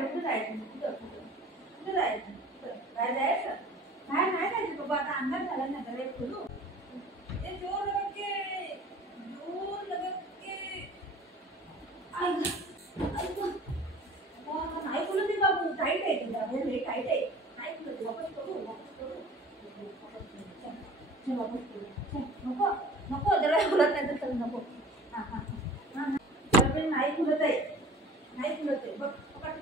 कुठे जायचं कुठं कुठं कुठे जायचं काय जायचं काय नाही जायचं बाबा आता अंधार झाला ना तर वेळ खोलू ये जोर लगा के नाही खोलू ते बाबू टाईट आहे तुझा हे टाईट आहे नाही खोलू वापस करू वापस करू नको नको जरा खुलत नाही तर नको हां हां हां हां नाही खुलत आहे नाही खुलत आहे बघ पकड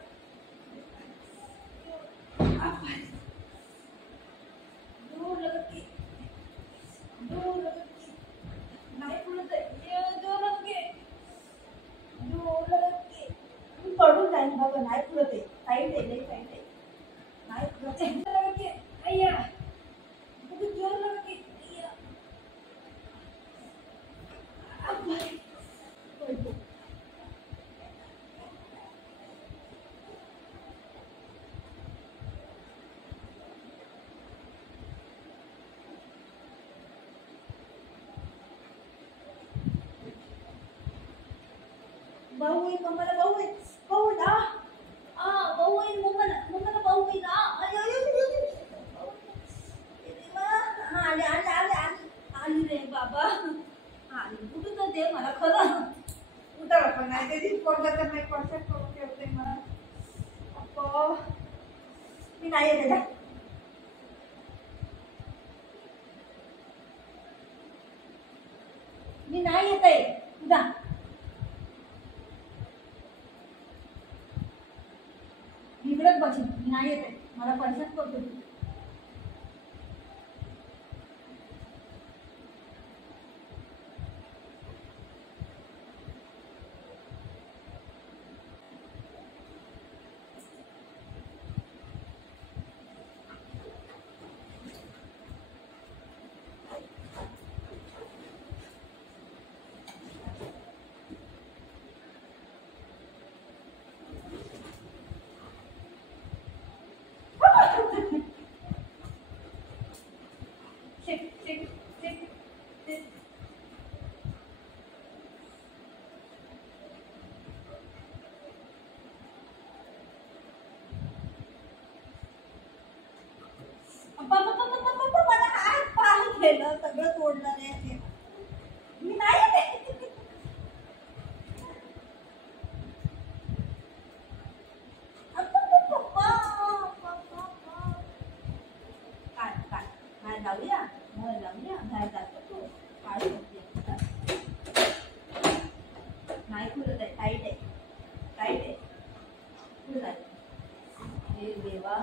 दूर लगा के नाही खुलत आहे दूर लगा के मी पडून जाईल बाबा नाही खुलत आहे टाईट आहे लई टाईट आहे नाही खुलत आहे लगा के अय्या मुझे जोर लगा के अय्या भाऊ आहे मम्माला भाऊ आहे भाऊ आहे मम्माला भाऊ आहे आली रे बाबा आली कुठं तर दे मला खरं उतर पण नाही ते दिन पोरगा तर नाही कॉन्सर्ट करून ठेवते मला अप्पा मी नाही येते जा मी नाही येते जा इकडेच बसेल मी नाही येते मला कॉन्सर्ट करतो मला हात पाय गेलं सगळं तोडलं रे मी नाही काय जाऊया काय जातो तू काय नाही खुलत आहे टाईट आहे कुठे जायचं हे देवा